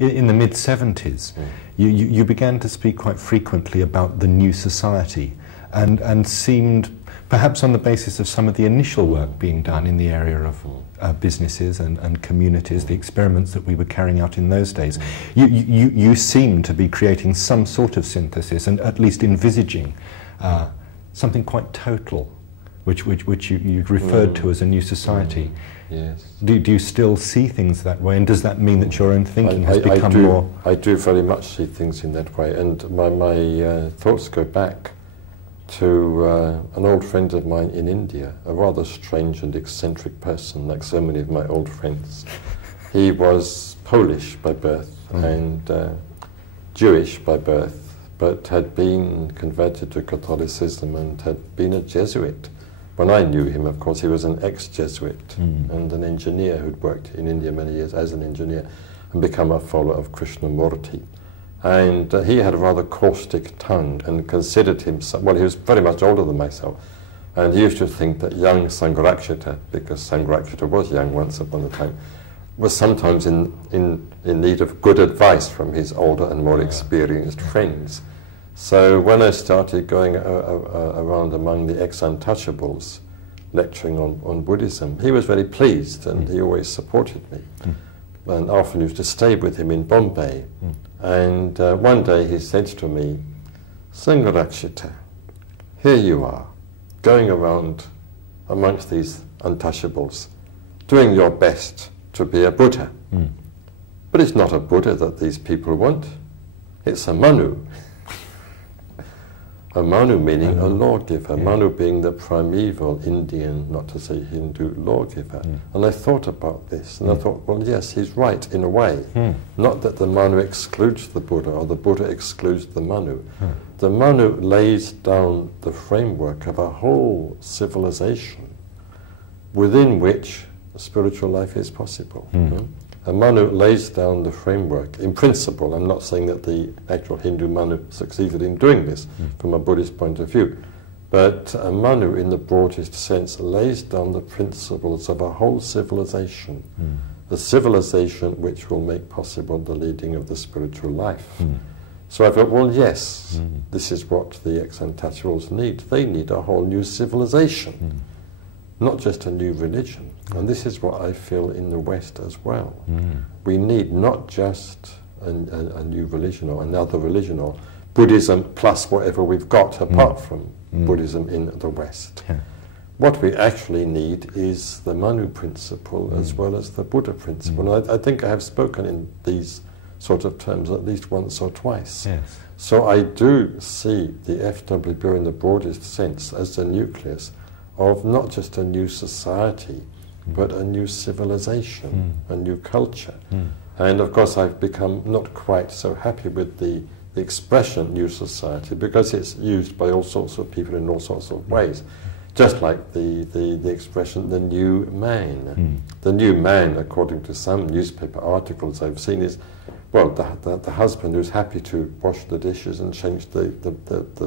in the mid-70s, you began to speak quite frequently about the new society, and seemed, perhaps on the basis of some of the initial work being done in the area of businesses and communities, the experiments that we were carrying out in those days, you seem to be creating some sort of synthesis, and at least envisaging something quite total, which you referred to as a new society. Yes. Do you still see things that way, and does that mean that your own thinking has become more... I do very much see things in that way, and my thoughts go back to an old friend of mine in India, a rather strange and eccentric person, like so many of my old friends. He was Polish by birth and Jewish by birth, but had been converted to Catholicism and had been a Jesuit. When I knew him, of course, he was an ex-Jesuit and an engineer who'd worked in India many years as an engineer and become a follower of Krishnamurti. And he had a rather caustic tongue and considered himself, well, he was very much older than myself, and he used to think that young Sangharakshita, because Sangharakshita was young once upon a time, was sometimes in need of good advice from his older and more experienced friends. So when I started going around among the ex-untouchables, lecturing on Buddhism, he was very pleased, and he always supported me. And often used to stay with him in Bombay. And one day he said to me, Sangharakshita, here you are, going around amongst these untouchables, doing your best to be a Buddha. But it's not a Buddha that these people want, it's a Manu. A Manu meaning a lawgiver, Manu being the primeval Indian, not to say Hindu, lawgiver. And I thought about this, and I thought, well, yes, he's right in a way. Not that the Manu excludes the Buddha, or the Buddha excludes the Manu. The Manu lays down the framework of a whole civilization within which spiritual life is possible. A Manu lays down the framework, in principle. I'm not saying that the actual Hindu Manu succeeded in doing this from a Buddhist point of view, but a Manu in the broadest sense lays down the principles of a whole civilization, the civilization which will make possible the leading of the spiritual life. So I thought, well, yes, this is what the ex-untouchables need. They need a whole new civilization, not just a new religion. And this is what I feel in the West as well. We need not just a new religion or another religion or Buddhism plus whatever we've got apart from Buddhism in the West. What we actually need is the Manu principle as well as the Buddha principle. And I think I have spoken in these sort of terms at least once or twice. So I do see the FWBO in the broadest sense as the nucleus of not just a new society, but a new civilization, a new culture. And of course I've become not quite so happy with the expression new society, because it's used by all sorts of people in all sorts of ways. Just like the expression the new man. The new man, according to some newspaper articles I've seen, is, well, the husband who's happy to wash the dishes and change the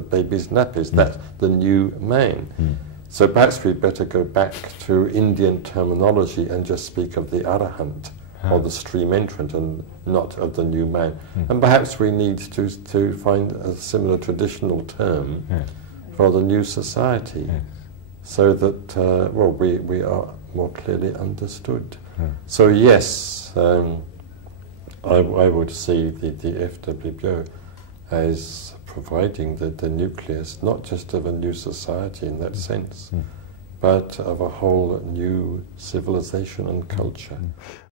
baby's nappies. That's the new man. So perhaps we'd better go back to Indian terminology and just speak of the Arahant, or the stream entrant, and not of the new man. And perhaps we need to find a similar traditional term for the new society, so that, well, we are more clearly understood. So yes, I would see the FWBO as providing the nucleus, not just of a new society in that sense, but of a whole new civilization and culture.